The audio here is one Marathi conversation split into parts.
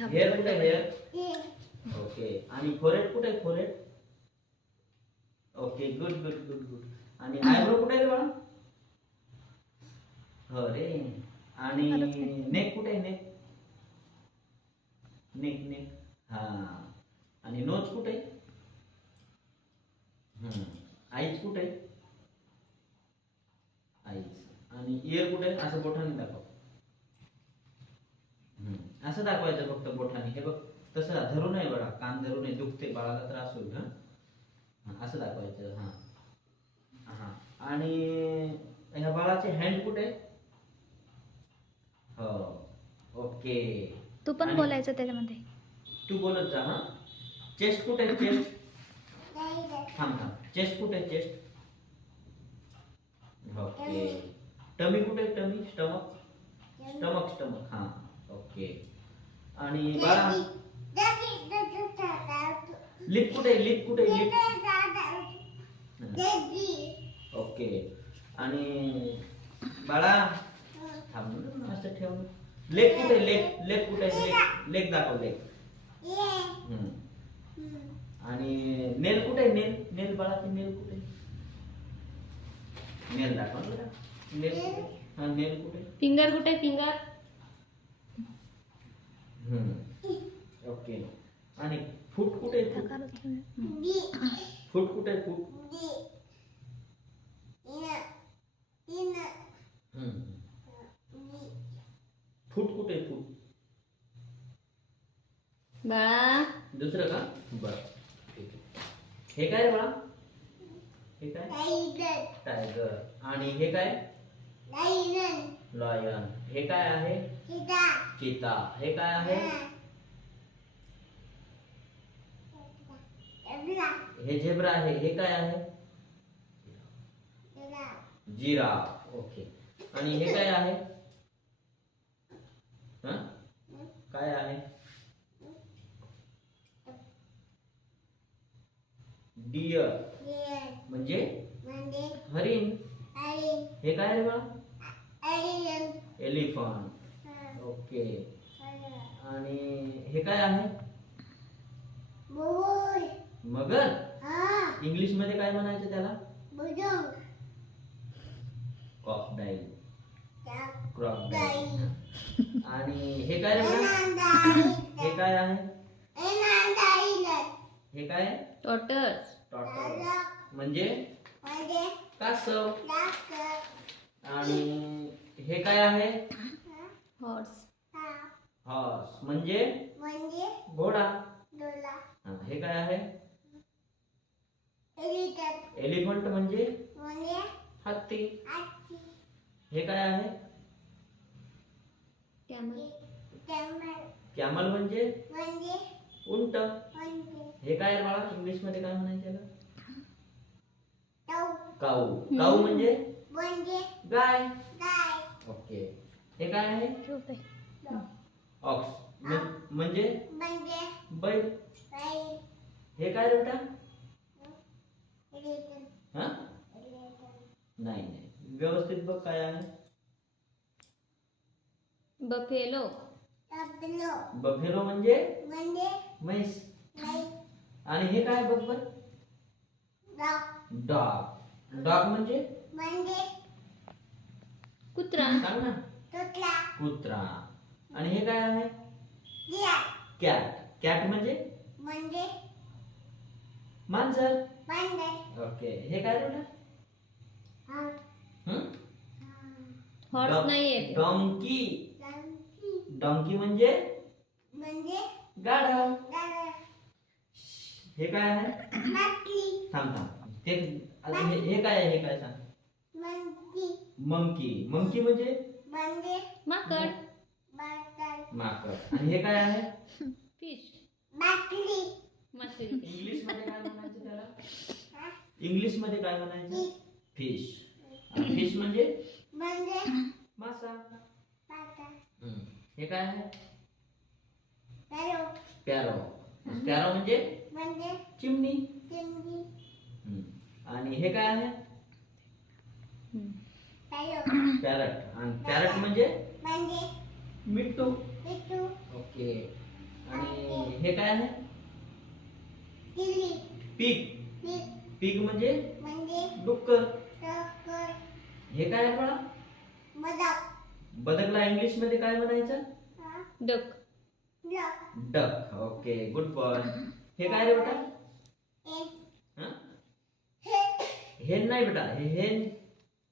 हेअर कुठे हेअर? ओके. आणि फोरहेड कुठे forehead? Okay good good good good. आणि आयब्रो कुठे रे बाळा? हो रे. आणि नेक कुठे आहे नेक? नेक नेक हा. आणि नोज कुठे? आईज कुठे? आईज. आणि इयर कुठे? असं बोटाने दाखव. असं दाखवायचं फक्त बोटाने. हे बघ तसं धरू नये बाळा, कान धरू नये, दुखते बाळाला त्रास होईल. असं दाखवायचं. हा. आणि ह्या बाळाचे हँड कुठे? हो. ओके. तू पण बोलायचं त्याच्यामध्ये. तू बोलत जा. चेस्ट कुठे आहे? चेस्ट थांब. चेस्ट कुठे आहे? चेस्ट. ओके. टमी कुठे आहे? टमी स्टमक स्टमक स्टमक हा. ओके. आणि बाळा लिप कुठे आहे? लिप कुठे आहे? लिप. ओके. आणि बाळा थांब असं ठेव. लेग कुठे? लेग लेग कुठे? लेग लेग दाखव लेग. आणि नेल कुठे? नेल नेल बाळाचे नेल कुठे? नेल दाखव ना. नेल हा. नेल कुठे? फिंगर कुठे? फिंगर. ओके. आणि फूट कुठे? फूट कुठे? फूट. फूट कुठे? फूट. बाळा दुसरं का? बरं ठीक आहे. हे काय रे बाळा? हे काय? टायगर. आणि हे काय? लॉयन. हे काय आहे? चीता. हे काय आहे? हे झेब्रा आहे. हे काय आहे? जिराफ. ओके. आणि हे काय आहे? काय आहे? डियर म्हणजे हरिण. हे काय रे बाळा? एलिफंट. ओके. आणि हे काय आहे? मगर. इंग्लिश मध्ये काय म्हणायचं त्याला? क्रॉकडाईल. क्रॉकडाईल. आणि हे काय रे बाळा? हे काय आहे? हे काय? टॉटर्स. टॉटर्स म्हणजे कासव. आणि हे काय आहे? हॉर्स. हॉर्स म्हणजे घोडा. हे काय आहे? एलिफंट म्हणजे हत्ती. हे काय आहे? कॅमल म्हणजे उंट. हे काय बाळा? इंग्लिश मध्ये काय म्हणायचं? काऊ. काऊ म्हणजे गाय. ओके. हे काय आहे? ऑक्स म्हणजे बैल. हे काय बेटा? नाही व्यवस्थित बघ काय आहे? बफेलो. बफेलो म्हणजे म्हैस. आणि हे काय बघ बर? डॉग. डॉग म्हणजे कुत्रा. सांग ना. कुत्रा. आणि हे काय आहे? कॅट. कॅट म्हणजे मांजर. ओके. हे काय बेटा? हॉर्स नाहीये. डॉंकी. डॉंकी म्हणजे गाढव. हे काय आहे? थांब. ते हे काय आहे? हे काय सांग? मंकी. मंकी म्हणजे माकड. माकड. आणि हे काय आहे? फिश. मासे. इंग्लिश मध्ये काय म्हणायचं त्याला? इंग्लिश मध्ये काय म्हणायचं? फिश. फिश म्हणजे मासा. हे काय आहे? स्पॅरो. स्पॅरो म्हणजे चिमणी. आणि हे काय आहे? पॅरट. आणि पॅरट म्हणजे मिट्टू. ओके. आणि हे काय आहे? पीक. पीक म्हणजे डुक्कर. हे काय आहे बाळा? बदकला इंग्लिश मध्ये काय म्हणायचं? Duck. Duck. Okay, good boy. हे काय रे बेटा? हं? हेन नाही बेटा, हे हेन.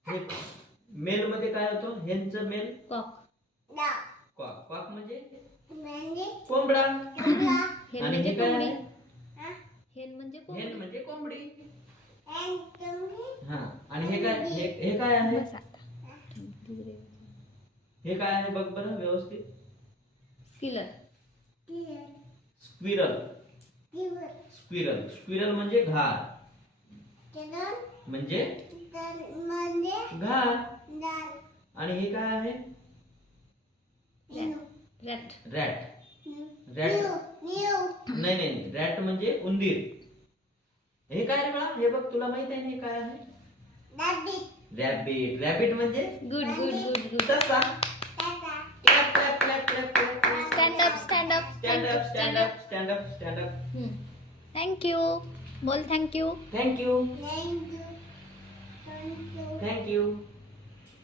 हे मेल मध्ये काय होतो? हेनचं मेल कॉक. क्वाक. क्वाक म्हणजे कोंबडा. हेन आणि म्हणजे हे काय कोंबडी. आहे? हेन म्हणजे कोंबडी. हेन म्हणजे कोंबडी. हा, आणि हे काय? हे काय आहे? बस आता. हे काय आहे बघ बरं व्यवस्थित. स्किलर. स्क्विरल. स्क्विरल. स्क्विरल म्हणजे घार. म्हणजे घार. आणि हे काय आहे? रॅट. रॅट. रॅट नाही नाही, रॅट म्हणजे उंदीर. हे काय रे बाळा? हे बघ, तुला माहित आहे ना हे काय आहे? रॅबिट. रॅबिट म्हणजे गुड गुड गुड गुड. ससा. Clap clap clap clap clap. Stand up stand up stand up stand up stand up stand up. Thank you. बोल थँक्यू. थँक्यू. थँक्यू.